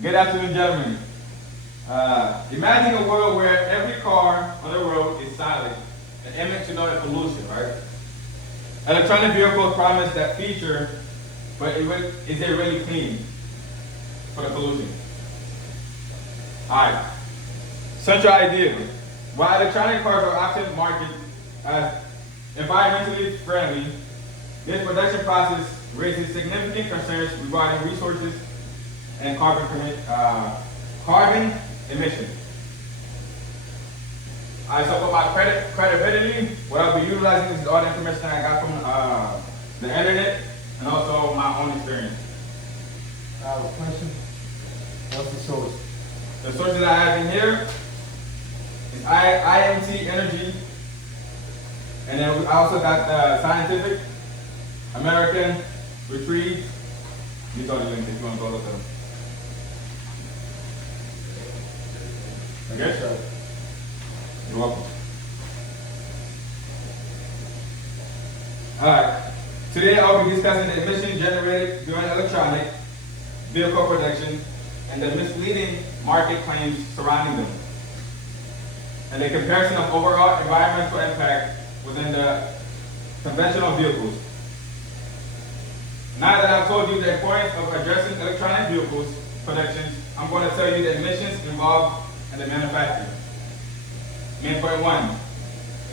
Good afternoon, gentlemen. Imagine a world where every car on the road is silent, an image to know the pollution, right? Electronic vehicles promise that feature, but is it really clean for the pollution? Alright, central idea. While electronic cars are often marketed as environmentally friendly, this production process raises significant concerns regarding resources and carbon emissions. Alright, so for my credibility, what I'll be utilizing is all the information I got from the internet and also my own experience. I have a question. What's the source? The sources I have in here is IMT Energy, and then I also got Scientific, American, Retrieve. These are the links if you want to go look at them. Okay? Sure. You're welcome. Alright. Today I'll be discussing the emissions generated during electronic vehicle production and the misleading market claims surrounding them, and the comparison of overall environmental impact within the conventional vehicles. Now that I've told you the importance of addressing electronic vehicles production, I'm going to tell you the emissions involved in the manufacturing. Main point 1,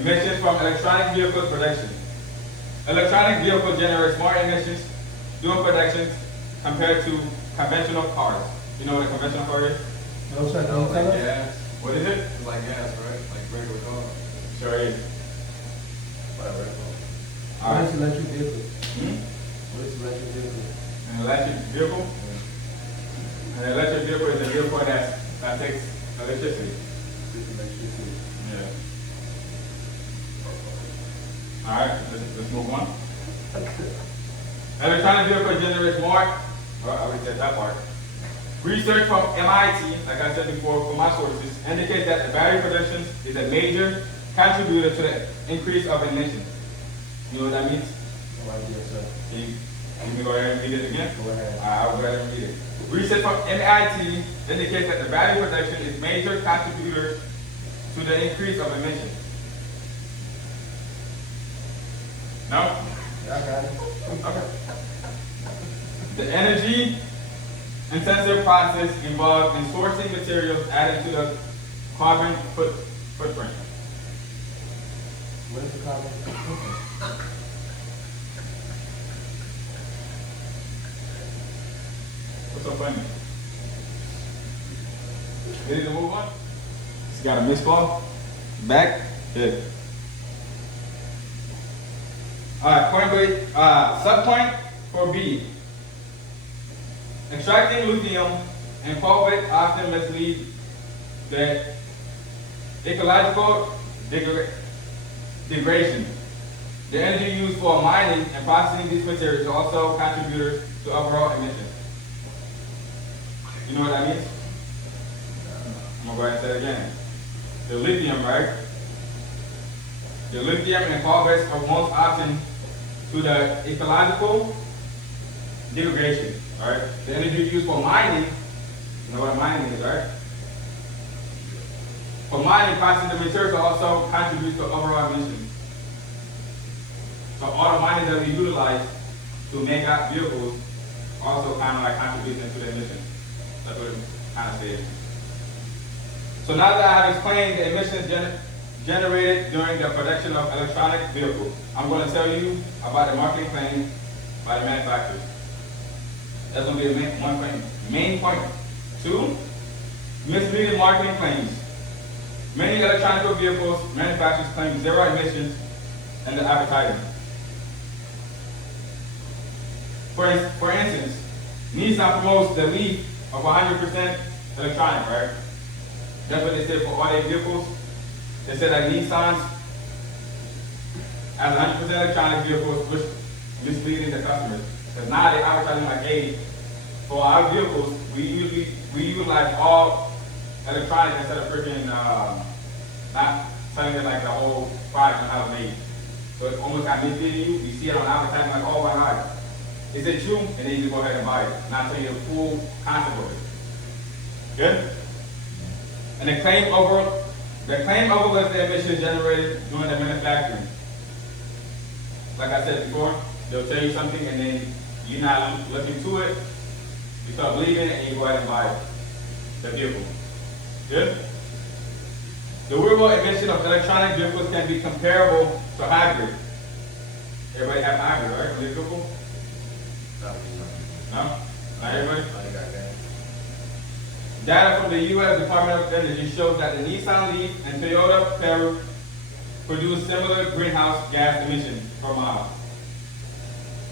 emissions from electronic vehicle production. Electronic vehicles generate more emissions during production compared to conventional cars. You know what a conventional car is? No, sir. Can you Like tell us? gas. What is it? It's like gas, right? Like regular car. Sure is. Like regular car. All What right. is electric vehicle? Hmm? What is electric vehicle? An electric vehicle? An electric vehicle is a vehicle that takes electricity. Electricity. Yeah. All right, let's move on. Electronic vehicle generates more. Well, I already said that part. Research from MIT, like I said before, from my sources, indicates that the battery production is a major contributor to the increase of emissions. You know what that means? No idea, sir. Can you go ahead and read it again? Go ahead. I'll go ahead and read it. Research from MIT indicates that the battery production is a major contributor to the increase of emissions. No? Yeah, I got it. Okay. The energy intensive process involved in sourcing materials added to the carbon footprint. What is the carbon footprint? What's so funny? Ready to move on? It's got a missed ball. Back. Good. Alright, point B. Subpoint for B. Extracting lithium and cobalt often mislead the ecological degradation. The energy used for mining and processing these materials is also contributors to overall emissions. You know what that means? I'm gonna go ahead and say it again. The lithium, right? The lithium and cobalt are most often to the ecological degradation, right? The energy used for mining, you know what mining is, right? For mining, processing the materials also contributes to overall emissions. So all the mining that we utilize to make our vehicles also kind of like contributes into the emissions. That's what it kind of says. So now that I have explained the emissions generated during the production of electronic vehicles, I'm going to tell you about the marketing claim by the manufacturers. That's going to be the main point. 2, misleading marketing claims. Many electronic vehicles manufacturers claim zero emissions in the advertising. For instance, Nissan promotes the Leaf of 100% electronic, right? That's what they say for all their vehicles. They said that Nissans as 100% electronic vehicles, which misleading the customers. Because now they're advertising like, hey, for our vehicles, we utilize all electronic instead of freaking not telling them like the whole product and how it's made. So it's almost kind of misleading you. You see it on advertising like, oh my God, is it true? And then you just go ahead and buy it. Not tell you the full concept of it. Good? And the claim overlooks the emissions generated during the manufacturing. Like I said before, they'll tell you something and then you're not looking into it, you start believing it and you go ahead and buy the vehicle. Good? The real world emission of electronic vehicles can be comparable to hybrid. Everybody have hybrid, right? Vehicle? No? Not everybody? Data from the U.S. Department of Energy shows that the Nissan Leaf and Toyota Peru produce similar greenhouse gas emissions per mile.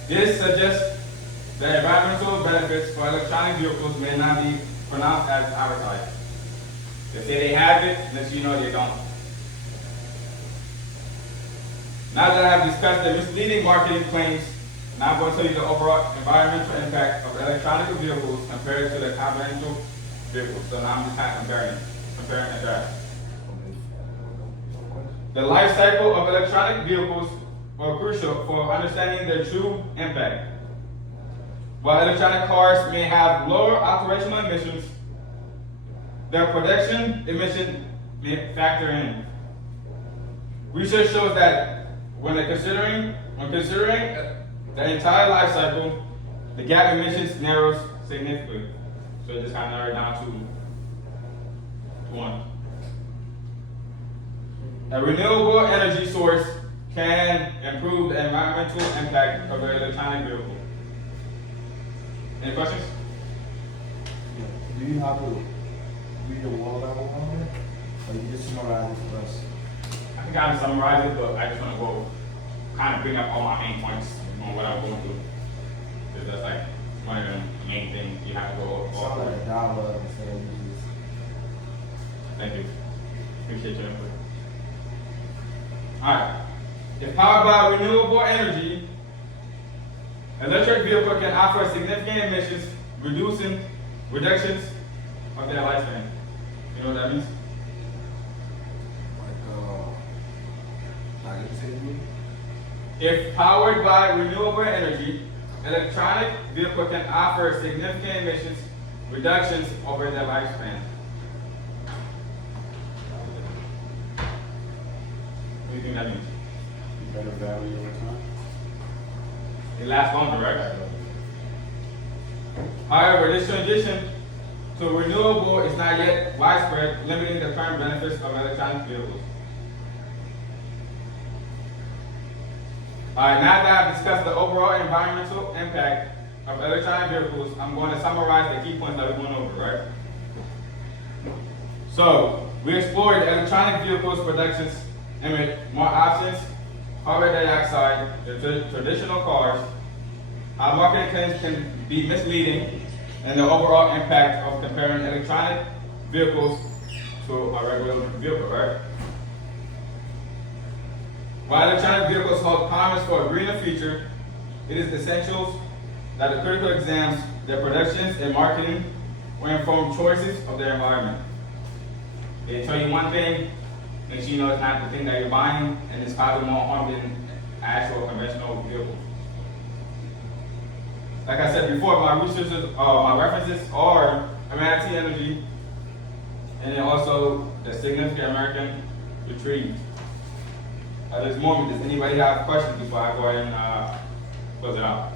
This suggests that environmental benefits for electronic vehicles may not be pronounced as advertised. They say they have it, unless you know they don't. Now that I have discussed the misleading marketing claims, now I'm going to tell you the overall environmental impact of electronic vehicles compared to the conventional vehicles. So now I'm just kind of comparing and contrast. The life cycle of electronic vehicles are crucial for understanding their true impact. While electronic cars may have lower operational emissions, their production emission may factor in. Research shows that when considering the entire life cycle, the gap emissions narrows significantly. So it just kind of narrowed down to one. A renewable energy source can improve the environmental impact of the electronic vehicle. Any questions? Do you have to read the wall level on it? Or you just summarize it for us? I can kind of summarize it, but I just want to go kind of bring up all my main points on what I'm going through. Because that's like one of the main things you have to go over. Sound like a dialogue instead of you just. Thank you. Appreciate your input. Alright. If powered by renewable energy, electric vehicle can offer significant emissions, reductions of their lifespan. You know what that means? If powered by renewable energy, electronic vehicle can offer significant emissions reductions over their lifespan. What do you think that means? Better value over time. It lasts longer, right? However, this transition to renewable is not yet widespread, limiting the current benefits of electronic vehicles. Alright, now that I've discussed the overall environmental impact of electronic vehicles, I'm going to summarize the key points that we went over, right? So, we explored electronic vehicles productions emit more options, carbon dioxide, the traditional cars, how marketing claims can be misleading, and the overall impact of comparing electronic vehicles to a regular vehicle, right? While electronic vehicles hold promise for a greener future, it is essential that the critical examines their productions and marketing will inform choices of their environment. They tell you one thing, make sure you know it's not the thing that you're buying, and it's causing more harm than actual conventional vehicle. Like I said before, my references are American Energy, and then also the Significant American Retrieve. At this moment, does anybody have questions before I go ahead and close it out?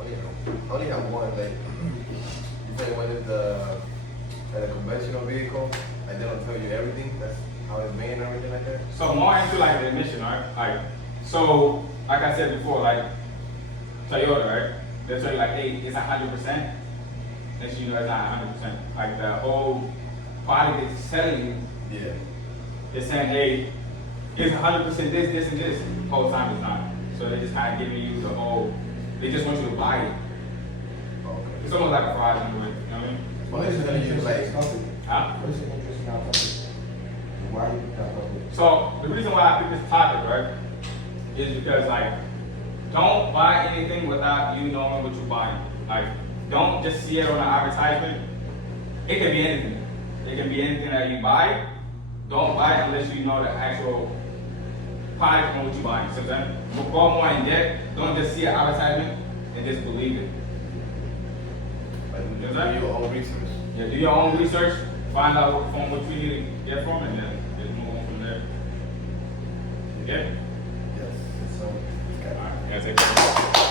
I only have one. Like, you say when it's a conventional vehicle, and they don't tell you everything. That's how it's made and everything like that. So more into like the emission, right? Like, so like I said before, like Toyota, right? They'll tell you like, hey, it's 100%. Next you know it's not 100%. Like the whole product is selling you. Yeah. It's saying, hey, it's 100% this, and this. The whole time it's not. So they just kind of giving you the whole. They just want you to buy it. Okay. It's almost like a fraud in a way. You know what I mean? Well, it's gonna use like. Huh? What's the interest in our topic? Why do you pick that topic? So the reason why I picked this topic, right, is because like, don't buy anything without you knowing what you're buying. Like, don't just see it on an advertisement. It can be anything. It can be anything that you buy. Don't buy it unless you know the actual product on what you're buying. So then, go more in depth. Don't just see an advertisement and just believe it. And do Exactly. your own research. Yeah, do your own research, find out from what you need to get from, and then just move on from there. Okay? Yes. So, Alright, you guys take care.